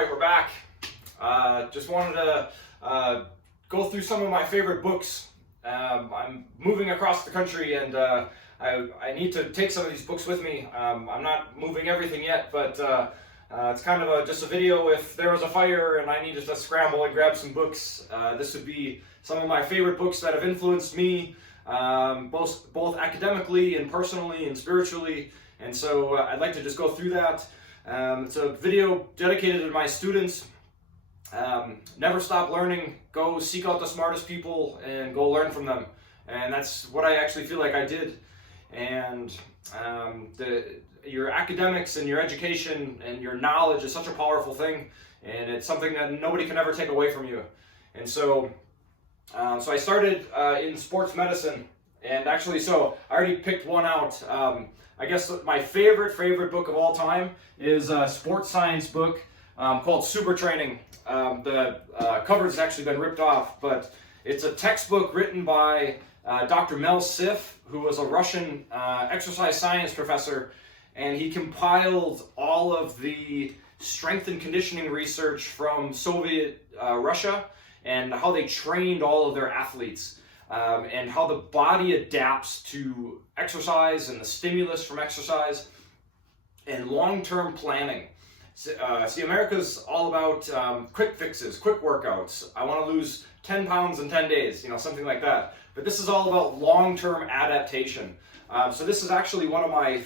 right, we're back. Just wanted to go through some of my favorite books. I'm moving across the country, and I need to take some of these books with me. I'm not moving everything yet, but it's kind of just a video if there was a fire and I needed to scramble and grab some books. This would be some of my favorite books that have influenced me, both academically and personally and spiritually. And so I'd like to just go through that. It's a video dedicated to my students. Never stop learning. Go seek out the smartest people and go learn from them. And that's what I actually feel like I did. And your academics and your education and your knowledge is such a powerful thing, and it's something that nobody can ever take away from you. And so I started in sports medicine, and actually, so I already picked one out. I guess my favorite book of all time is a sports science book called Super Training. The cover's actually been ripped off, but it's a textbook written by Dr. Mel Sif, who was a Russian exercise science professor, and he compiled all of the strength and conditioning research from Soviet Russia and how they trained all of their athletes. And how the body adapts to exercise and the stimulus from exercise and long-term planning. See, America's all about quick fixes, quick workouts. I want to lose 10 pounds in 10 days, something like that. But this is all about long-term adaptation. So this is actually one of my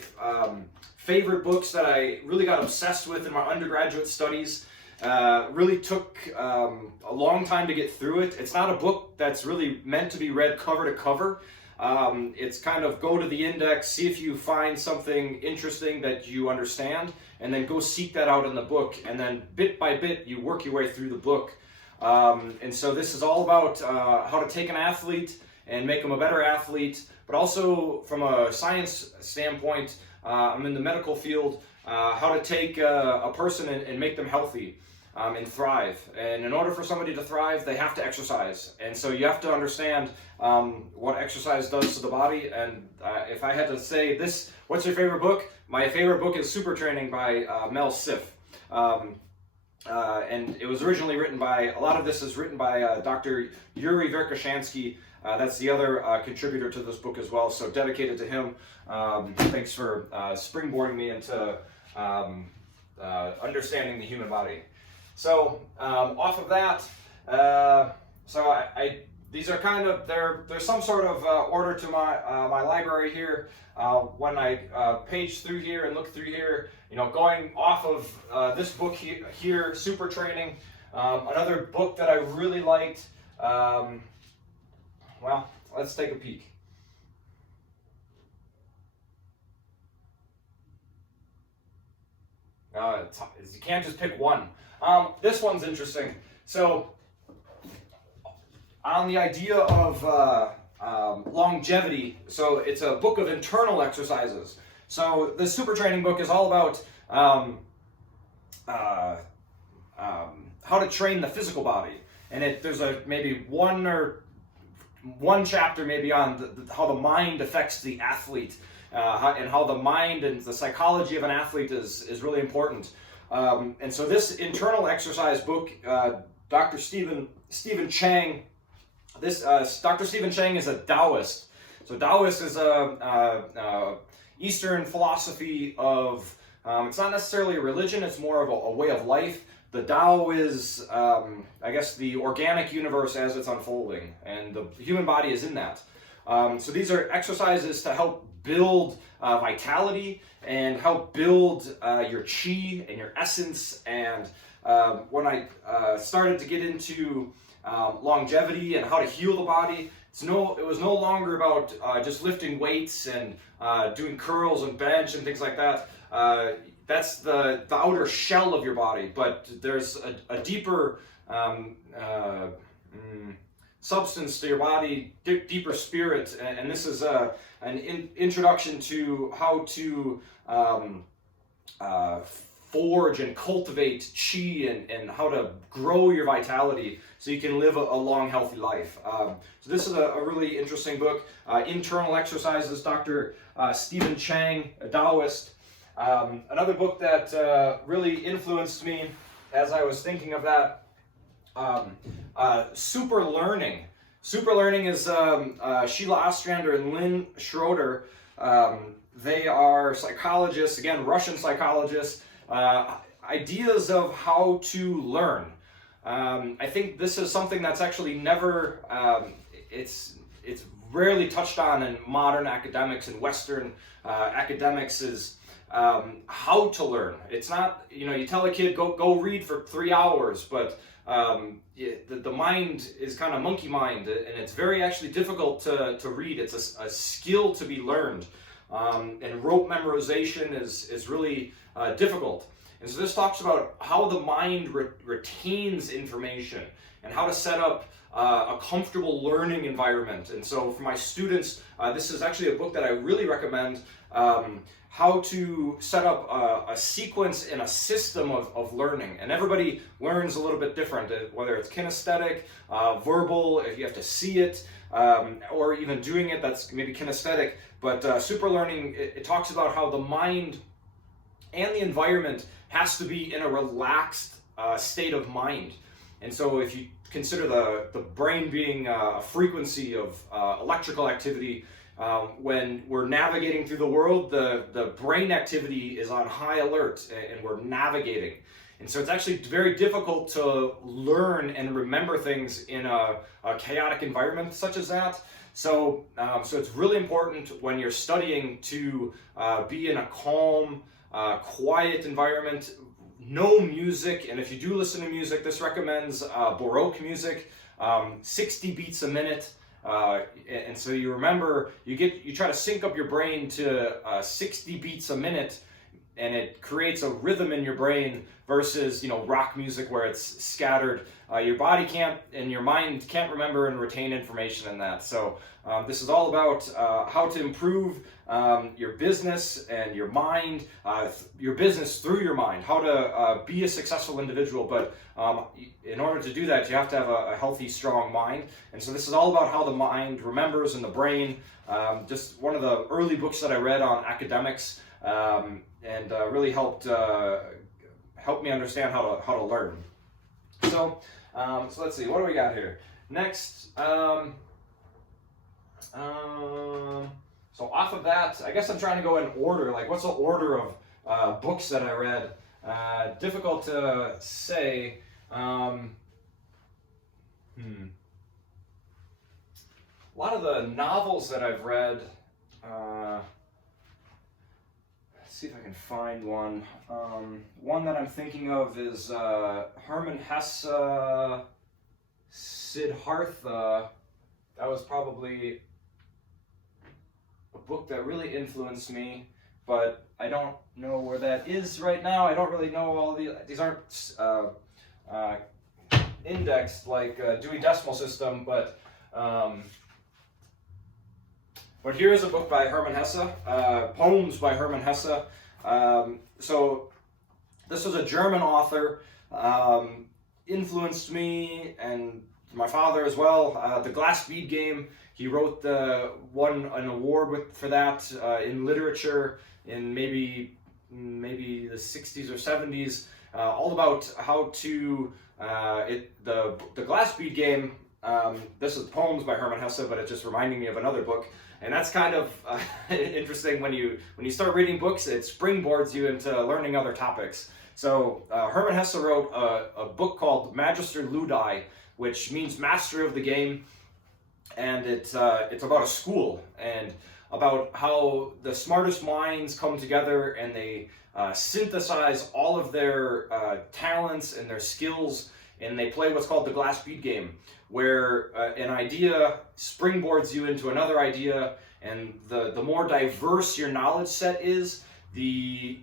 favorite books that I really got obsessed with in my undergraduate studies. Really took a long time to get through it. It's not a book that's really meant to be read cover to cover. It's kind of go to the index, see if you find something interesting that you understand, and then go seek that out in the book. And then bit by bit, you work your way through the book. And so this is all about how to take an athlete and make them a better athlete, but also from a science standpoint, I'm in the medical field, how to take a person and make them healthy. And thrive. And in order for somebody to thrive, they have to exercise. And so you have to understand what exercise does to the body. And if I had to say this, what's your favorite book? My favorite book is Super Training by Mel Sif. And it was originally written by, a lot of this is written by Dr. Yuri Verkhoshansky. That's the other contributor to this book as well. So dedicated to him. Thanks for springboarding me into understanding the human body. So off of that, these are kind of, there's some sort of order to my library here. When I page through here and look through here, going off of this book here, Super Training. Another book that I really liked, well, let's take a peek. You can't just pick one. This one's interesting. So, on the idea of longevity, so it's a book of internal exercises. So, the Super Training book is all about how to train the physical body. And there's maybe one chapter maybe on how the mind affects the athlete. And how the mind and the psychology of an athlete is really important. And so this internal exercise book, Dr. Stephen Chang, Dr. Stephen Chang is a Taoist. So Taoist is a Eastern philosophy of, it's not necessarily a religion, it's more of a way of life. The Tao is, I guess, the organic universe as it's unfolding, and the human body is in that. So these are exercises to help build vitality and help build your chi and your essence. And when I started to get into longevity and how to heal the body, it was no longer about just lifting weights and doing curls and bench and things like that. That's the outer shell of your body, but there's a deeper substance to your body, deeper spirit, and this is an introduction to how to forge and cultivate chi and how to grow your vitality so you can live a long, healthy life. So this is a really interesting book. Internal Exercises, Dr. Stephen Chang, a Taoist. Another book that really influenced me as I was thinking of that, super learning. Super learning is Sheila Ostrander and Lynn Schroeder. They are psychologists, again, Russian psychologists. Ideas of how to learn. I think this is something that's actually never, it's rarely touched on in modern academics and Western academics is how to learn. It's not, you tell a kid, go read for 3 hours, but the mind is kind of monkey mind, and it's very actually difficult to read. It's a skill to be learned. And rote memorization is really difficult. And so this talks about how the mind retains information and how to set up a comfortable learning environment. And so for my students, this is actually a book that I really recommend, how to set up a sequence and a system of learning. And everybody learns a little bit different, whether it's kinesthetic, verbal, if you have to see it, or even doing it, that's maybe kinesthetic. But super learning, it talks about how the mind and the environment has to be in a relaxed state of mind. And so if you consider the brain being a frequency of electrical activity, when we're navigating through the world, the brain activity is on high alert and we're navigating. And so it's actually very difficult to learn and remember things in a chaotic environment such as that. So it's really important when you're studying to be in a calm, quiet environment, no music. And if you do listen to music, this recommends Baroque music, 60 beats a minute. And so you remember, you try to sync up your brain to 60 beats a minute, and it creates a rhythm in your brain versus rock music where it's scattered. Your body can't and your mind can't remember and retain information in that. So this is all about how to improve your business and your mind, your business through your mind, how to be a successful individual. But in order to do that, you have to have a healthy, strong mind. And so this is all about how the mind remembers and the brain. Just one of the early books that I read on academics, and really helped me understand how to learn. So let's see, what do we got here? Next, so off of that, I guess I'm trying to go in order. Like, what's the order of books that I read? Difficult to say. A lot of the novels that I've read, let's see if I can find one. One that I'm thinking of is Hermann Hesse, Siddhartha. That was probably a book that really influenced me, but I don't know where that is right now. I don't really know all these aren't indexed like Dewey Decimal System, but here is a book by Hermann Hesse, poems by Hermann Hesse. So this was a German author, influenced me and my father as well. The Glass Bead Game, he wrote won an award for that in literature in maybe the 60s or 70s, all about how to, the Glass Bead Game. This is poems by Hermann Hesse, but it's just reminding me of another book. And that's kind of interesting when you start reading books, it springboards you into learning other topics. So Hermann Hesse wrote a book called Magister Ludi, which means master of the game, and it's about a school and about how the smartest minds come together and they synthesize all of their talents and their skills, and they play what's called the Glass Bead Game, where an idea springboards you into another idea, and the more diverse your knowledge set is, the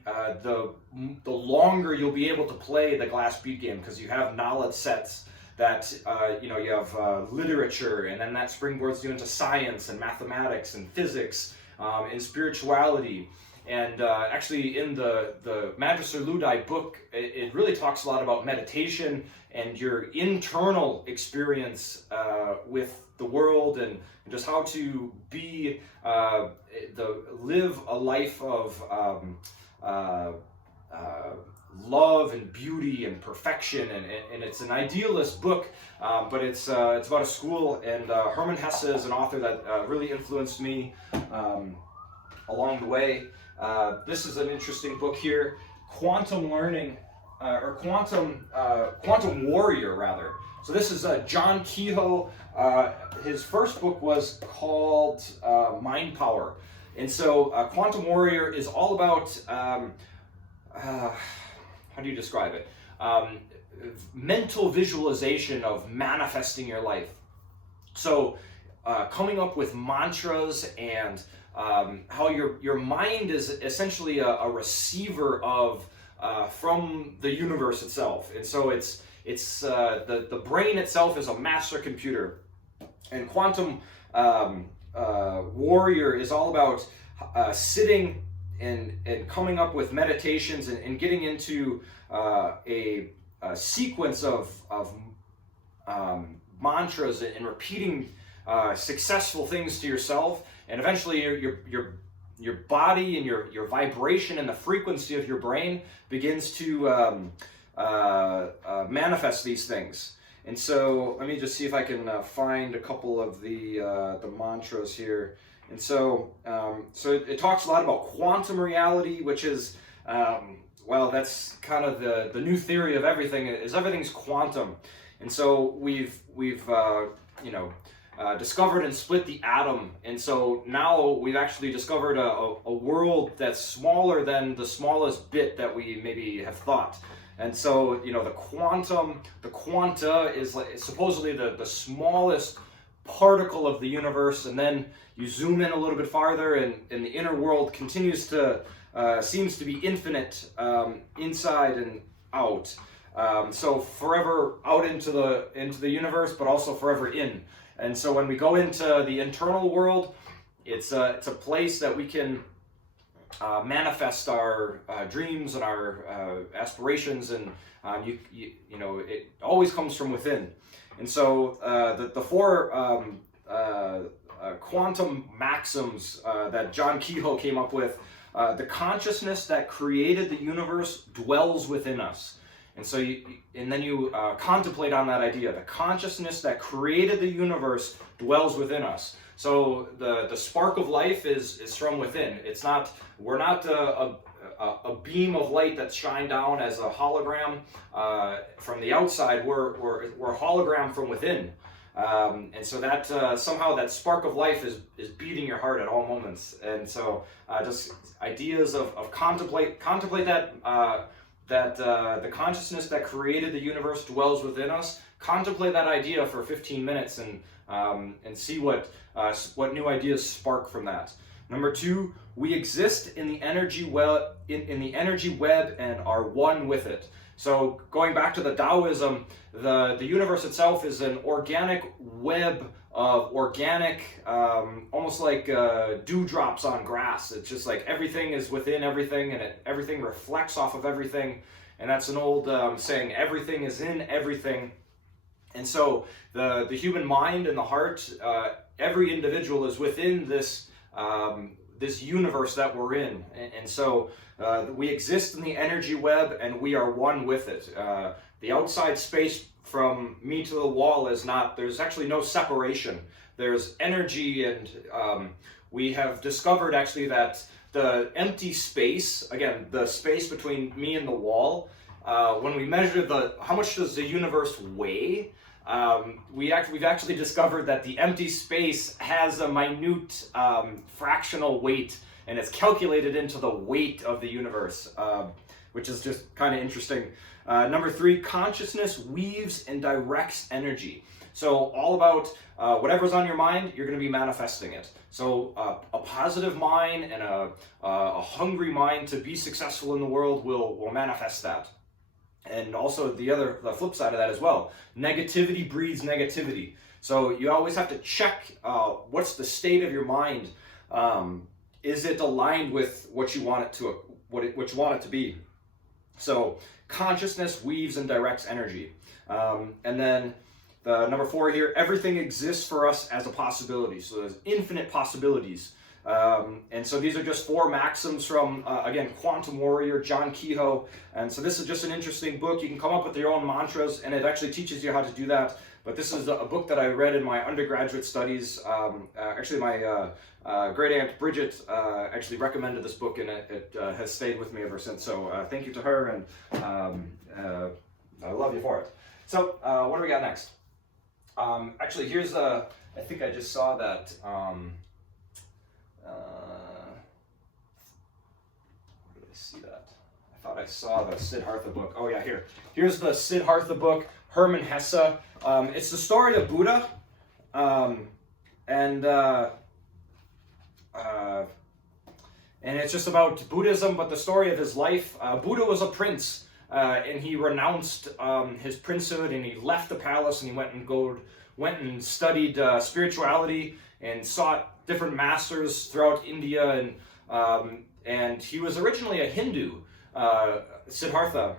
longer you'll be able to play the Glass Bead Game, because you have knowledge sets that you have literature, and then that springboards you into science and mathematics and physics and spirituality. And actually in the Magister Ludi book, it really talks a lot about meditation and your internal experience with the world, and just how to be live a life of love and beauty and perfection, and it's an idealist book, but it's about a school, and Hermann Hesse is an author that really influenced me along the way. This is an interesting book here, Quantum Learning, or Quantum Warrior rather. So this is John Kehoe. His first book was called Mind Power. And so Quantum Warrior is all about, how do you describe it? Mental visualization of manifesting your life. So coming up with mantras and how your mind is essentially a receiver of from the universe itself. And so it's the brain itself is a master computer. And Quantum Warrior is all about sitting and coming up with meditations and getting into a sequence of mantras and repeating successful things to yourself, and eventually your body and your vibration and the frequency of your brain begins to manifest these things. And so let me just see if I can find a couple of the mantras here. And so it talks a lot about quantum reality, which is well, that's kind of the new theory of everything. Is everything's quantum. And so we've discovered and split the atom, and so now we've actually discovered a world that's smaller than the smallest bit that we maybe have thought. And so, the quanta is supposedly the smallest particle of the universe, and then you zoom in a little bit farther, and the inner world continues to, seems to be infinite, inside and out. So forever out into the universe, but also forever in. And so when we go into the internal world, it's a place that we can manifest our dreams and our aspirations, and it always comes from within. And so the four quantum maxims that John Kehoe came up with: the consciousness that created the universe dwells within us. And so you contemplate on that idea. The consciousness that created the universe dwells within us. So the spark of life is from within. We're not a beam of light that's shined down as a hologram from the outside. We're a hologram from within. And so that somehow that spark of life is beating your heart at all moments. And so just ideas of contemplate that the consciousness that created the universe dwells within us. Contemplate that idea for 15 minutes and see what new ideas spark from that. Number 2, we exist in the energy web, in the energy web, and are one with it. So going back to the Taoism, the universe itself is an organic web of organic, almost like dewdrops on grass. It's just like everything is within everything, and everything reflects off of everything. And that's an old saying, everything is in everything. And so the human mind and the heart, every individual is within this universe that we're in. And so we exist in the energy web, and we are one with it. The outside space from me to the wall is not, there's actually no separation. There's energy, and we have discovered actually that the empty space, again, the space between me and the wall, when we measure how much does the universe weigh, we've actually discovered that the empty space has a minute fractional weight, and it's calculated into the weight of the universe, which is just kind of interesting. Number 3, consciousness weaves and directs energy. So all about whatever's on your mind, you're going to be manifesting it. So a positive mind and a hungry mind to be successful in the world will manifest that. And also the flip side of that as well. Negativity breeds negativity. So you always have to check what's the state of your mind. Is it aligned with what you want it to be? So consciousness weaves and directs energy. And then the number 4 here, everything exists for us as a possibility. So there's infinite possibilities. And so these are just 4 maxims from, again, Quantum Warrior, John Kehoe. And so this is just an interesting book. You can come up with your own mantras, and it actually teaches you how to do that. But this is a book that I read in my undergraduate studies. Actually, my great aunt Bridget actually recommended this book, and it has stayed with me ever since. So thank you to her, and I love you for it. So what do we got next? Actually, here's I think I just saw that. Where did I see that? I thought I saw the Siddhartha book. Oh yeah, here. Here's the Siddhartha book, Hermann Hesse. It's the story of Buddha, and it's just about Buddhism, but the story of his life. Buddha was a prince, and he renounced his princehood, and he left the palace, and he went and studied spirituality and sought different masters throughout India, and he was originally a Hindu, Siddhartha,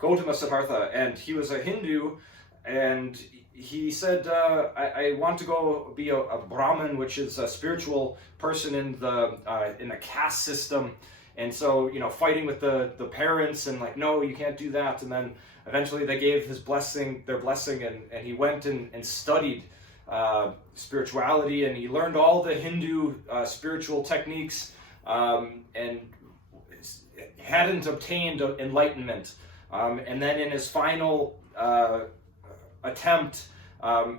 Gautama Siddhartha, and he was a Hindu, and he said, I want to go be a Brahmin, which is a spiritual person in the caste system. And so, fighting with the parents and like, no, you can't do that. And then eventually they gave their blessing, and he went and studied spirituality, and he learned all the Hindu spiritual techniques, and hadn't obtained enlightenment. And then in his final attempt,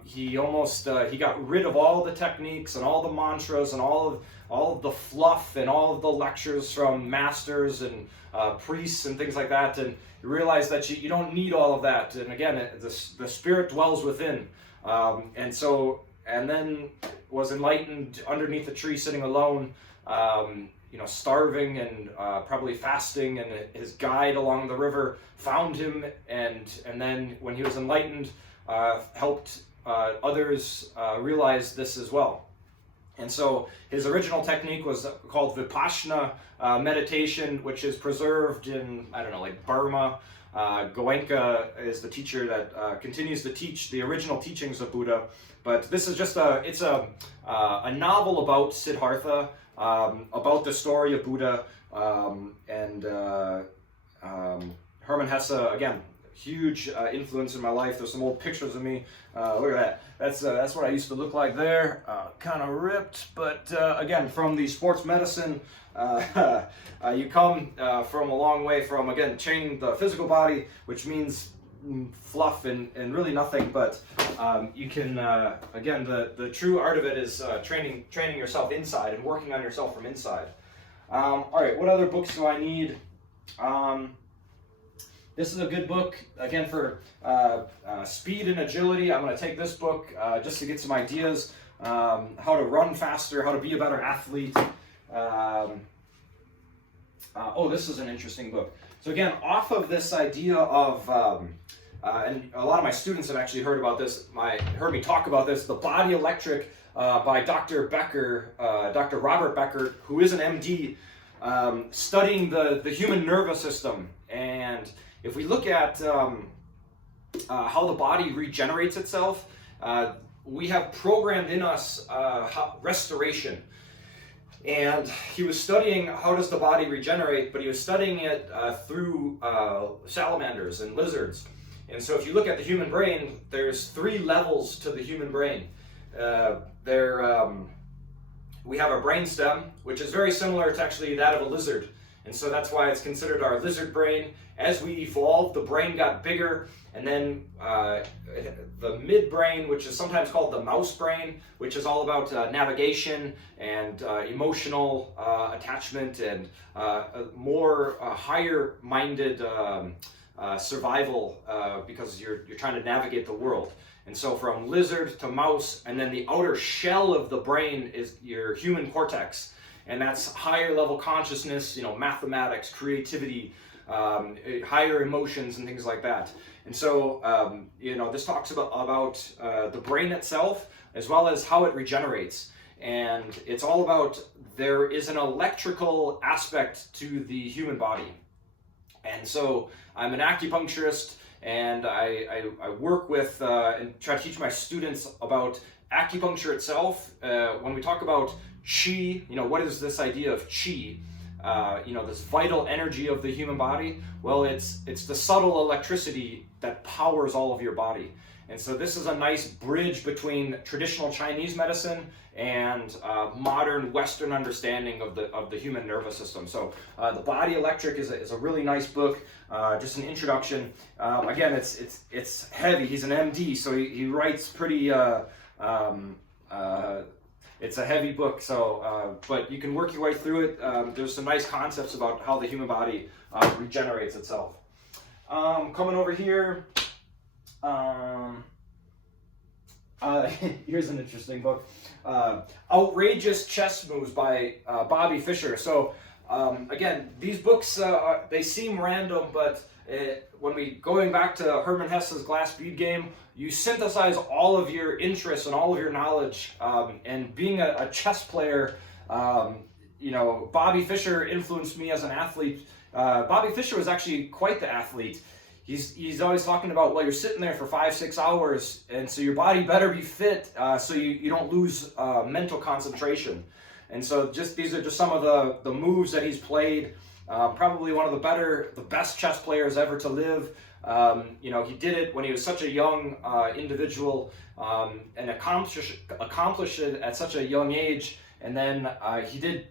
he got rid of all the techniques and all the mantras and all of the fluff and all of the lectures from masters and priests and things like that, and you realize that you don't need all of that. And again, the spirit dwells within, and then was enlightened underneath a tree, sitting alone, starving and probably fasting, and his guide along the river found him, and then when he was enlightened, helped others realize this as well. And so his original technique was called Vipassana meditation, which is preserved in, like Burma. Goenka is the teacher that continues to teach the original teachings of Buddha. But this is just a novel about Siddhartha, about the story of Buddha, and Hermann Hesse, again, huge influence in my life. There's some old pictures of me. Look at that. That's what I used to look like there. Kind of ripped, but again, from the sports medicine, you come from a long way from, again, training the physical body, which means fluff and really nothing, but you can, again, the true art of it is training yourself inside and working on yourself from inside. All right, what other books do I need? This is a good book, again, for speed and agility. I'm going to take this book just to get some ideas, how to run faster, how to be a better athlete. This is an interesting book. So again, off of this idea of, and a lot of my students have actually heard about this, heard me talk about this, The Body Electric by Dr. Becker, Dr. Robert Becker, who is an MD, studying the human nervous system. And if we look at how the body regenerates itself, we have programmed in us restoration. And he was studying how does the body regenerate, but he was studying it through salamanders and lizards. And so if you look at the human brain, there's 3 levels to the human brain. We have a brainstem, which is very similar to actually that of a lizard. And so that's why it's considered our lizard brain. As we evolved, the brain got bigger, and then the midbrain, which is sometimes called the mouse brain, which is all about navigation and emotional attachment and more higher-minded survival because you're trying to navigate the world. And so from lizard to mouse, and then the outer shell of the brain is your human cortex. And that's higher level consciousness, mathematics, creativity, higher emotions and things like that. And so, this talks about the brain itself, as well as how it regenerates. And it's all about, there is an electrical aspect to the human body. And so I'm an acupuncturist, and I work with and try to teach my students about acupuncture itself. When we talk about chi. What is this idea of chi? This vital energy of the human body. Well, it's the subtle electricity that powers all of your body. And so this is a nice bridge between traditional Chinese medicine and modern Western understanding of the human nervous system. So The Body Electric is a really nice book, just an introduction. Again, it's heavy. He's an MD, so he writes pretty. It's a heavy book, but you can work your way through it. There's some nice concepts about how the human body regenerates itself. Coming over here. Here's an interesting book, Outrageous Chess Moves by Bobby Fischer. So again, these books, they seem random, but when going back to Hermann Hesse's Glass Bead Game, you synthesize all of your interests and all of your knowledge, and being a chess player, Bobby Fischer influenced me as an athlete. Bobby Fischer was actually quite the athlete. He's always talking about, well, you're sitting there for 5-6 hours, and so your body better be fit, so you don't lose mental concentration. And so these are just some of the moves that he's played. Probably one of the best chess players ever to live. He did it when he was such a young individual, and accomplished it at such a young age. And then he did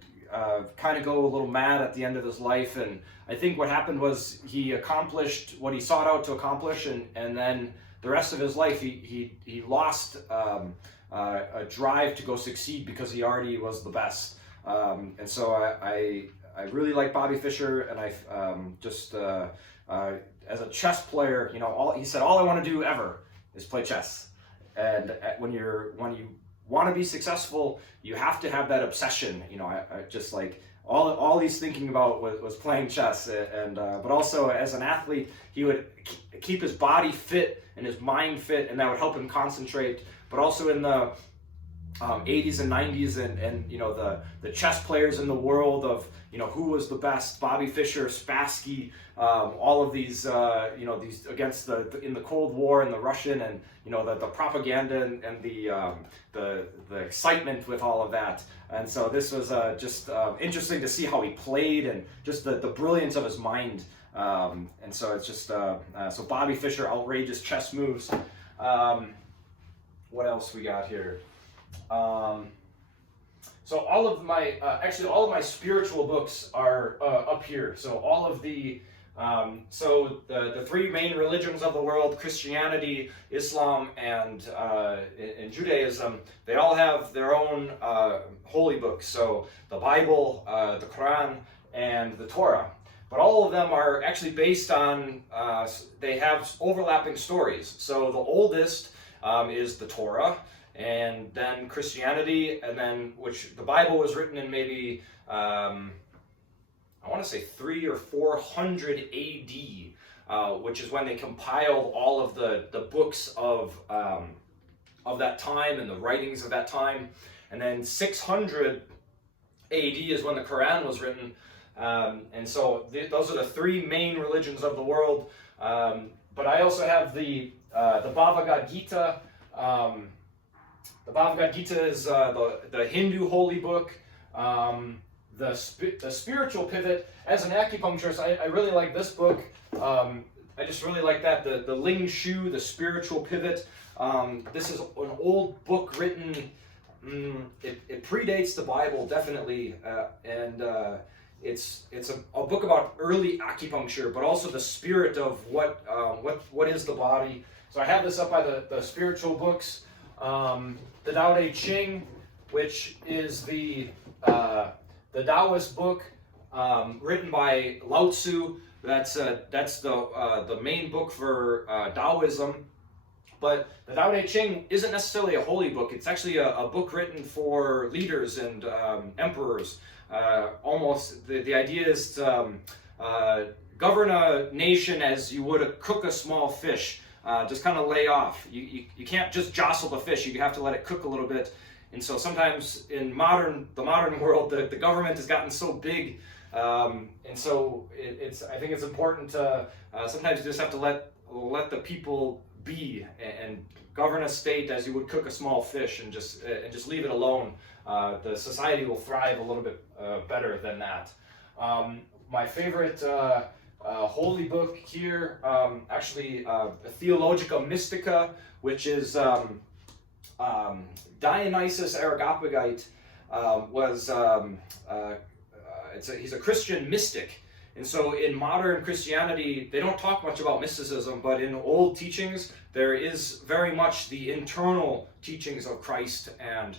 kind of go a little mad at the end of his life, and I think what happened was he accomplished what he sought out to accomplish, and then the rest of his life he lost a drive to go succeed because he already was the best. And so I really like Bobby Fischer, and I as a chess player, he said, all I want to do ever is play chess. And when you want to be successful, you have to have that obsession. I just like all he's thinking about was playing chess, and but also as an athlete, he would keep his body fit and his mind fit, and that would help him concentrate. But also in the 80s and 90s, and the chess players in the world of who was the best, Bobby Fischer, Spassky, all of these these against in the Cold War and the Russian, and the propaganda and the excitement with all of that. And so this was just interesting to see how he played, and just the brilliance of his mind. And so it's just so Bobby Fischer, Outrageous Chess Moves. What else we got here? So all of my spiritual books are up here. So all of the three main religions of the world, Christianity, Islam, and Judaism, they all have their own holy books. So the Bible, the Quran, and the Torah. But all of them are actually based on, they have overlapping stories. So the oldest is the Torah, and then Christianity, and then which the Bible was written in maybe I want to say 300 or 400 AD, which is when they compiled all of the books of that time and the writings of that time. And then 600 AD is when the Quran was written. And so those are the three main religions of the world. But I also have the Bhagavad Gita. The Bhagavad Gita is the Hindu holy book. The spiritual pivot. As an acupuncturist, I really like this book. I just really like that, the Ling Shu, the spiritual pivot. This is an old book written. It predates the Bible definitely, and it's a book about early acupuncture, but also the spirit of what is the body. So I have this up by the spiritual books. The Tao Te Ching, which is the Taoist book written by Lao Tzu. That's the main book for Taoism. But the Tao Te Ching isn't necessarily a holy book. It's actually a book written for leaders and emperors. Almost the idea is to govern a nation as you would cook a small fish. Just kind of lay off. You can't just jostle the fish. You have to let it cook a little bit. And so sometimes in the modern world, the government has gotten so big, and so I think it's important to sometimes you just have to let the people be and govern a state as you would cook a small fish, and just leave it alone, the society will thrive a little bit better than that. My favorite holy book here, actually, Theologica Mystica, which is Dionysius Areopagite, he's a Christian mystic. And so in modern Christianity, they don't talk much about mysticism, but in old teachings, there is very much the internal teachings of Christ. And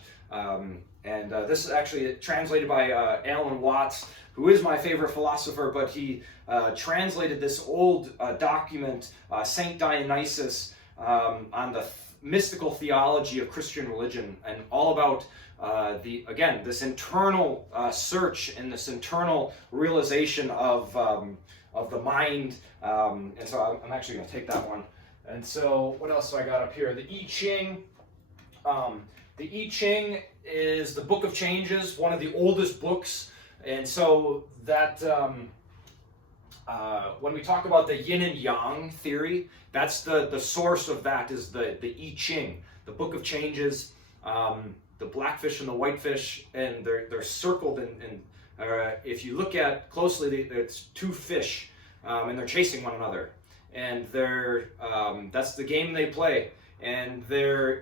this is actually translated by Alan Watts, who is my favorite philosopher, but he translated this old document, Saint Dionysius, on the mystical theology of Christian religion, and all about this internal search and this internal realization of the mind. And so I'm actually going to take that one. And so what else do I got up here? The I Ching. The I Ching is the Book of Changes, one of the oldest books. And so that when we talk about the yin and yang theory, that's the source of that is the I Ching, the Book of Changes. The blackfish and the whitefish, and they're circled, and if you look at closely, it's two fish, and they're chasing one another, and that's the game they play. And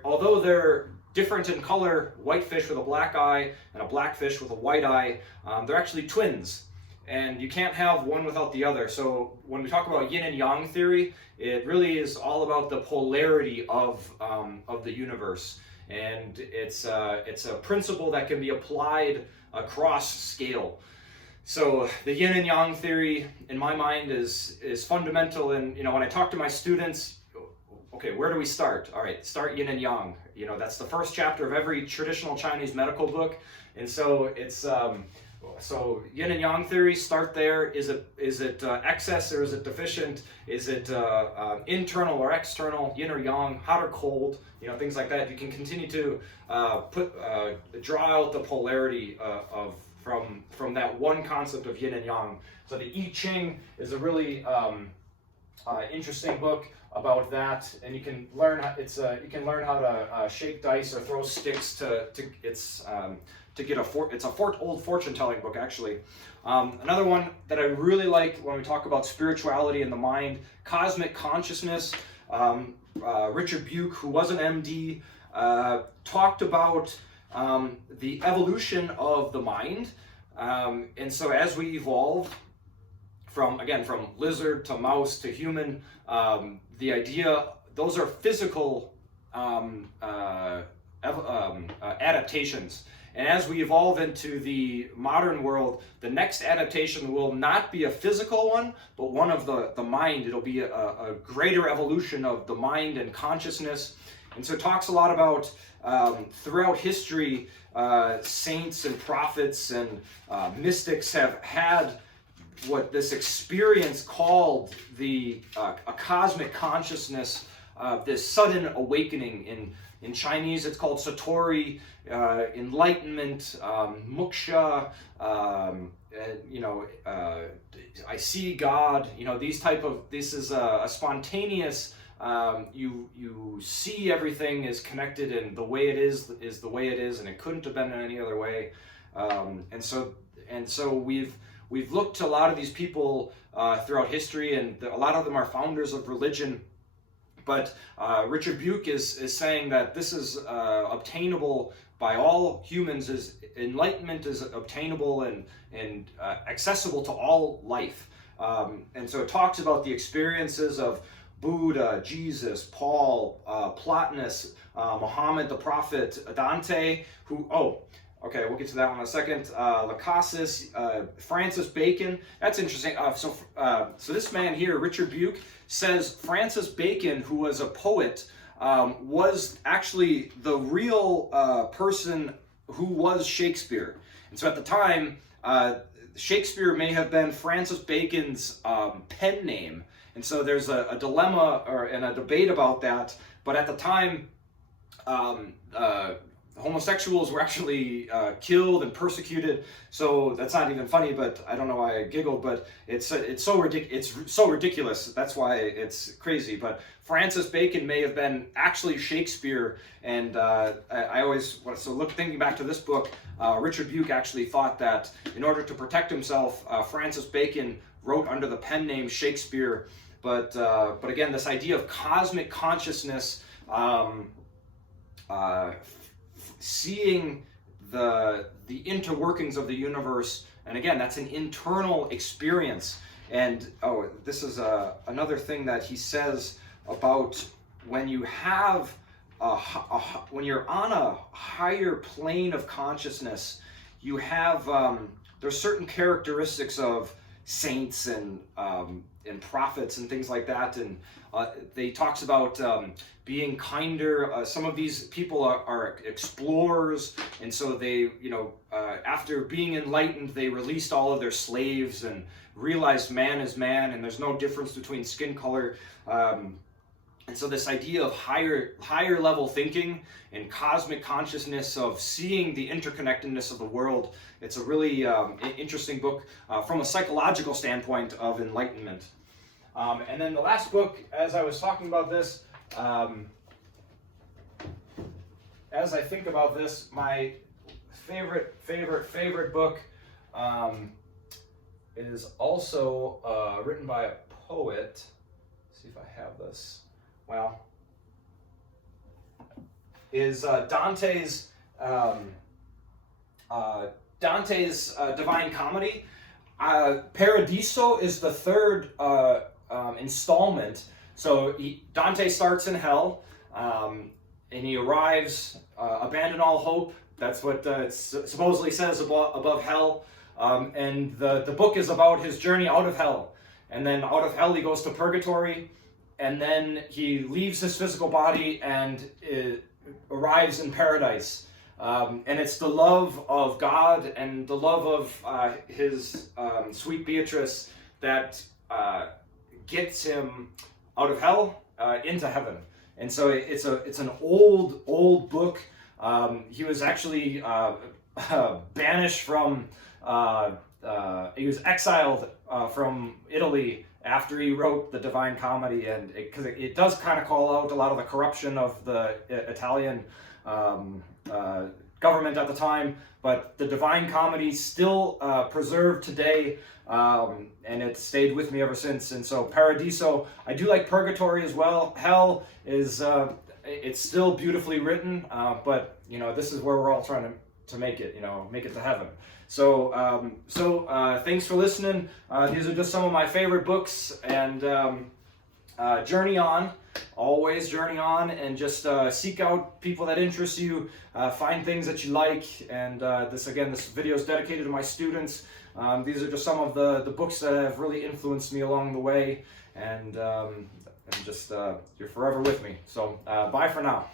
although they're different in color, whitefish with a black eye and a blackfish with a white eye, they're actually twins, and you can't have one without the other. So when we talk about yin and yang theory, it really is all about the polarity of the universe. And it's a principle that can be applied across scale. So the yin and yang theory, in my mind, is fundamental. And when I talk to my students, okay, where do we start? All right, start yin and yang. That's the first chapter of every traditional Chinese medical book. And so it's so yin and yang theory, start there. Is it excess or is it deficient? Is it internal or external, yin or yang, hot or cold? Things like that. You can continue to draw out the polarity from that one concept of yin and yang. So the I Ching is a really interesting book about that, and you can learn how to shake dice or throw sticks it's an old fortune-telling book, actually. Another one that I really like when we talk about spirituality and the mind, Cosmic Consciousness. Richard Buke, who was an MD, talked about the evolution of the mind. And so as we evolve from lizard to mouse to human, the idea, those are physical adaptations. And as we evolve into the modern world, the next adaptation will not be a physical one, but one of the mind. It'll be a greater evolution of the mind and consciousness. And so it talks a lot about, throughout history, saints and prophets and mystics have had what this experience called a cosmic consciousness, this sudden awakening. In Chinese, it's called Satori, enlightenment, moksha, I see God. This is a spontaneous. You see everything is connected, and the way it is the way it is, and it couldn't have been in any other way. And so we've looked to a lot of these people throughout history, and a lot of them are founders of religion. But Richard Buke is saying that this is obtainable by all humans. Enlightenment is obtainable and accessible to all life. And so it talks about the experiences of Buddha, Jesus, Paul, Plotinus, Muhammad the Prophet, Dante, we'll get to that one in a second. Lacasis, Francis Bacon. That's interesting. So this man here, Richard Buke, says Francis Bacon, who was a poet, was actually the real person who was Shakespeare. And so at the time, Shakespeare may have been Francis Bacon's pen name. And so there's a dilemma and a debate about that. But at the time, homosexuals were actually killed and persecuted. So that's not even funny, but I don't know why I giggled, but it's so ridiculous. That's why it's crazy. But Francis Bacon may have been actually Shakespeare, and thinking back to this book, Richard Buke actually thought that in order to protect himself, Francis Bacon wrote under the pen name Shakespeare. But again, this idea of cosmic consciousness, seeing the interworkings of the universe, and again, that's an internal experience. And this is another thing that he says about when you have when you're on a higher plane of consciousness, you have there's certain characteristics of saints and prophets and things like that, and they talks about being kinder. Some of these people are explorers, and so they, after being enlightened, they released all of their slaves and realized man is man, and there's no difference between skin color. And so this idea of higher level thinking and cosmic consciousness, of seeing the interconnectedness of the world, it's a really interesting book from a psychological standpoint of enlightenment. And then the last book, as I was talking about this, as I think about this, my favorite book is also written by a poet. Let's see if I have this. Well, is Dante's Divine Comedy. Paradiso is the third installment. So Dante starts in hell, and he arrives, abandon all hope. That's what it supposedly says above hell. And the book is about his journey out of hell. And then out of hell he goes to purgatory, and then he leaves his physical body and arrives in paradise. And it's the love of God and the love of his sweet Beatrice that gets him out of hell into heaven. And so it's an old book. He was actually banished from. He was exiled from Italy after he wrote the Divine Comedy, and because it does kind of call out a lot of the corruption of the Italian government at the time, but the Divine Comedy still preserved today, and it stayed with me ever since. And so Paradiso, I do like Purgatory as well. Hell is it's still beautifully written, but this is where we're all trying to make it, make it to heaven. So thanks for listening. These are just some of my favorite books, and journey on, always journey on, and just seek out people that interest you, find things that you like. And this video is dedicated to my students. These are just some of the books that have really influenced me along the way, and just you're forever with me. So bye for now.